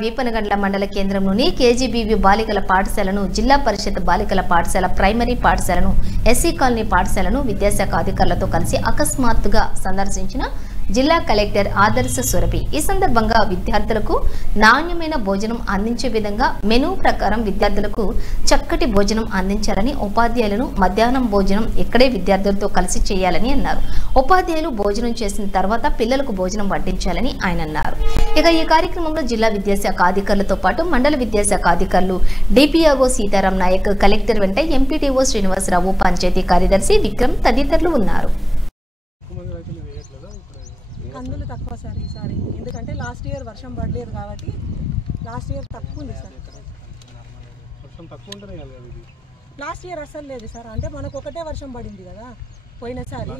వీపనగండ్ల మండల కేంద్రంలోని కేజీబీవీ బాలికల పాఠశాలను, జిల్లా పరిషత్ బాలికల పాఠశాల, ప్రైమరీ పాఠశాలను, ఎస్సీ కాలనీ పాఠశాలను విద్యాశాఖ అధికారులతో కలిసి అకస్మాత్తుగా సందర్శించిన జిల్లా కలెక్టర్ ఆదర్శ సురభి. ఈ సందర్భంగా విద్యార్థులకు నాణ్యమైన భోజనం అందించే విధంగా మెనూ ప్రకారం విద్యార్థులకు చక్కటి భోజనం అందించాలని, ఉపాధ్యాయులను మధ్యాహ్నం భోజనం ఇక్కడే విద్యార్థులతో కలిసి చేయాలని అన్నారు. ఉపాధ్యాయులు భోజనం చేసిన తర్వాత పిల్లలకు భోజనం వడ్డించాలని ఆయన అన్నారు. ఇక ఈ కార్యక్రమంలో జిల్లా విద్యాశాఖ అధికారులతో పాటు మండల విద్యాశాఖ అధికారులు, డిపిఆర్ఓ సీతారాం నాయక్, కలెక్టర్ వెంట ఎంపీటీఓ శ్రీనివాసరావు, పంచాయతీ కార్యదర్శి విక్రమ్ తదితరులు ఉన్నారు. కందులు తక్కువ సార్ ఈసారి, ఎందుకంటే లాస్ట్ ఇయర్ వర్షం పడలేదు కాబట్టి లాస్ట్ ఇయర్ తక్కువ ఉంది సార్. లాస్ట్ ఇయర్ అసలు లేదు సార్, అంటే మనకు ఒకటే వర్షం పడింది కదా పోయినసారి.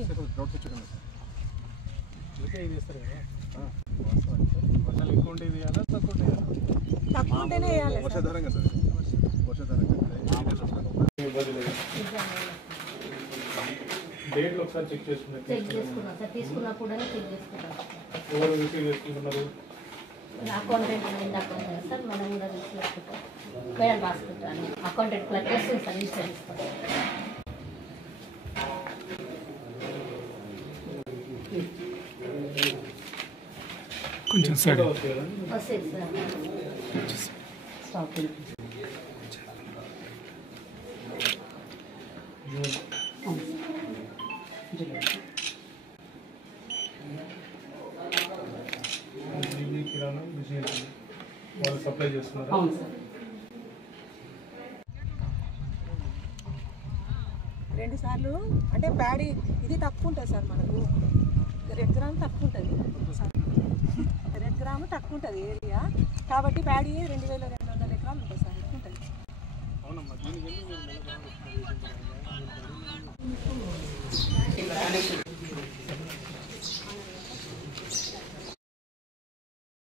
తక్కువ ఉంటేనే వేయాలి. డేట్లు ఒకసారి చెక్ చేసుకున్నా సార్, తీసుకున్నప్పుడు చెక్ చేసుకున్నాం. ఎవరు రిసీవ్ చేసుకుంటున్నారు? అకౌంటెంట్ సార్, మనం కూడా రిసీవ్ చేసుకుంటాం. మేడం రాసుకుంటాను, అకౌంటెంట్ క్లర్క్ వస్తుంది సార్, రిజిస్టర్ చేసుకోండి. కొంచెం సరే వస్తుంది సార్. స్టాక్ వాళ్ళు సప్లై చేస్తున్నారు. అవును సార్. 2 సార్లు అంటే ప్యాడీ ఇది తక్కువ ఉంటుంది సార్, మనకు 2 గ్రాము తక్కువ ఉంటుంది, 2 గ్రాము తక్కువ ఉంటుంది ఏరియా కాబట్టి ప్యాడీ 2200 ఎకరాలు ఉంటుంది సార్, ఎక్కువ ఉంటుంది. అవునమ్మా, దీనికి